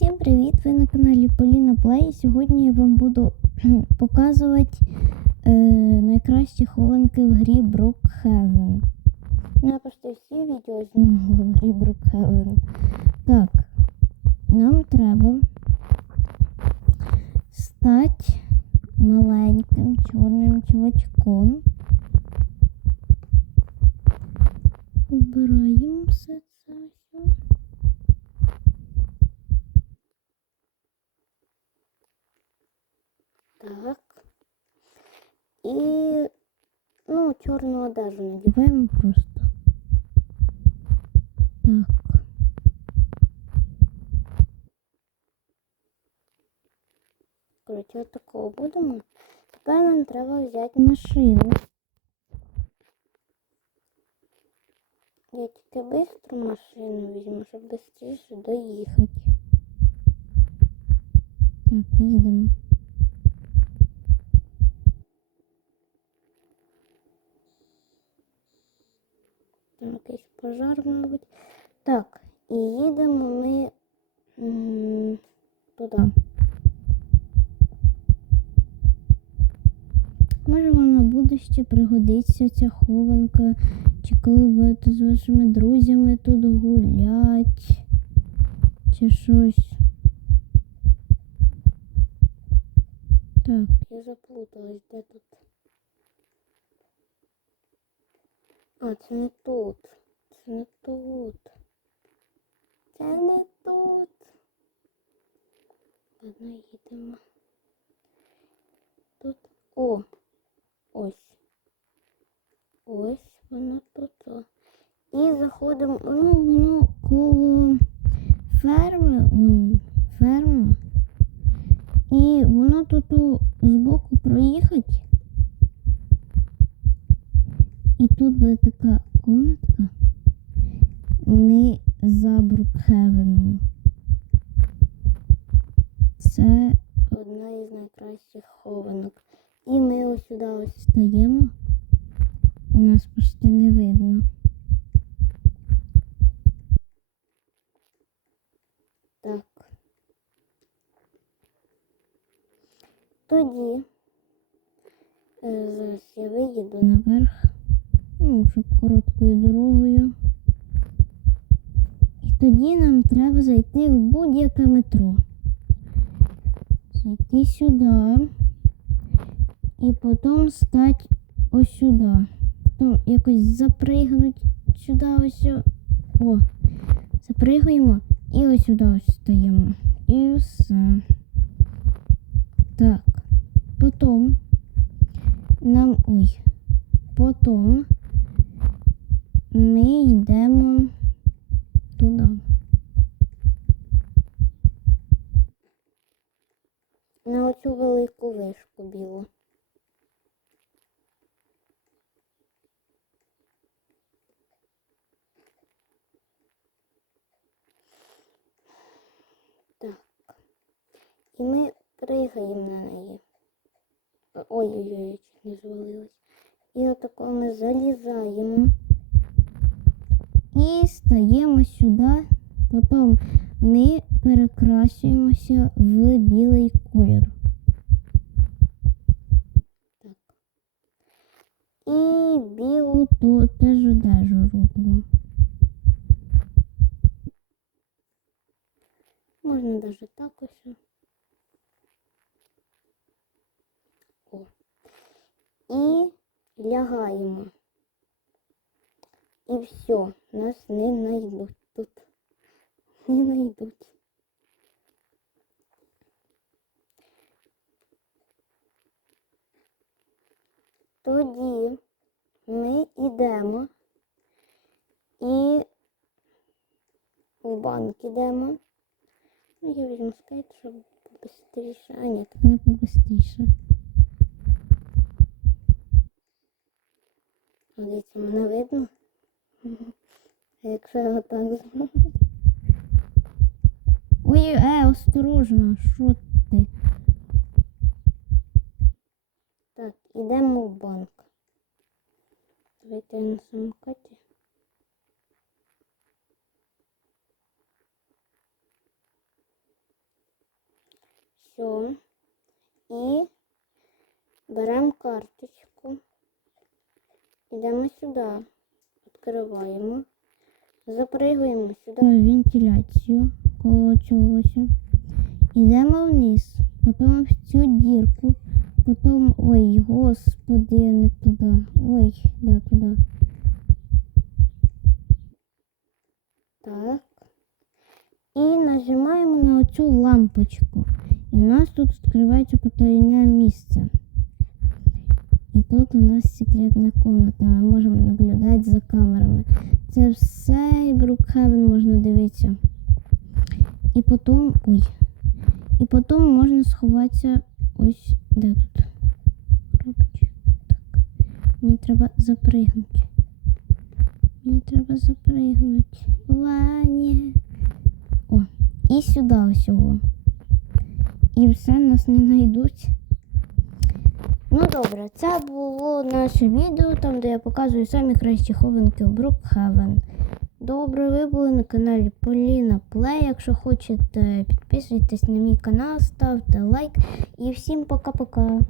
Всім привіт! Ви на каналі Поліна Плей. Сьогодні я вам буду показувати е, найкращі хованки в грі Brookhaven. Ну, я почти всі відео знімала в грі Brookhaven. Так, нам треба стати маленьким чорним чувачком. Убираємо все. Так. І, ну, чорну одежу надіваємо просто. Так. Коротше, от такого будемо. Тепер нам треба взяти машину. Я тільки бистро машину візьму, щоб швидше доїхати. Так, їдемо. Там якийсь пожар, мабуть. Так, і їдемо ми туди. Може вам на будуще пригодиться ця хованка, чи коли будете з вашими друзями тут гулять, чи щось. Так, я заплуталась, де тут. А, це не тут. Не тут. Це не тут. Ладно, їдемо. Тут. О! Ось. Ось воно тут. о. І заходимо. Ну, воно коло ферми. Вон, ферма. І воно тут збоку проїхати. І тут буде така комнатка. Ми за Брукхевеном. Це одна із найкращих хованок. І ми ось сюди ось стаємо. І нас почти не видно. Так. Тоді е, зараз я виїду наверх. Ну, щоб короткою дорогою. Тоді нам треба зайти в будь-яке метро. Зайти сюди. І потім стати ось сюди. Потім якось запригнути сюди ось. О, запригуємо і ось сюди ось стаємо. І все. Так. Потім нам. Ой. Потім ми йдемо туди. На оцю велику вишку білу. Так. І ми пригаємо на неї. Ой-ой-ой, чуть не звалилась. І отако ми залізаємо. І стаємо сюди. Потім ми перекрашуємося в білий колір. Так. І білу то теж одежу робимо. Можна навіть так ось. О. І лягаємо. І все, нас не знайдуть тут. Не знайдуть. Тоді ми йдемо і в банк йдемо. Ну, я візьму скейт, щоб побистріше. А ні, так не побистріше. Дивіться, мене видно. А якщо я отак зроблю? Ой, е, осторожно, що ти? Так, ідемо в банк. Давайте я на самокаті. Все. І беремо карточку. Йдемо сюди. Відкриваємо. Запригуємо сюди в вентиляцію коло чогось. Йдемо вниз, потім в цю дірку, потім, ой, господи, не туди. Ой, да, туди. Так. І нажимаємо на оцю лампочку. І у нас тут відкривається потайне місце. Тут у нас секретна комната. Ми можемо наблюдати за камерами. Це все і Брукхевен можна дивитися. І потім. Ой. І потім можна сховатися ось де тут. Так. Мені треба запригнути. Мені треба запригнути. Ваня. О, і сюди ось. І все нас не знайдуть. Ну добре, це було наше відео, там де я показую самі кращі хованки в Брукхевен. Добре, ви були на каналі Поліна Плей. Якщо хочете, підписуйтесь на мій канал, ставте лайк. І всім пока-пока.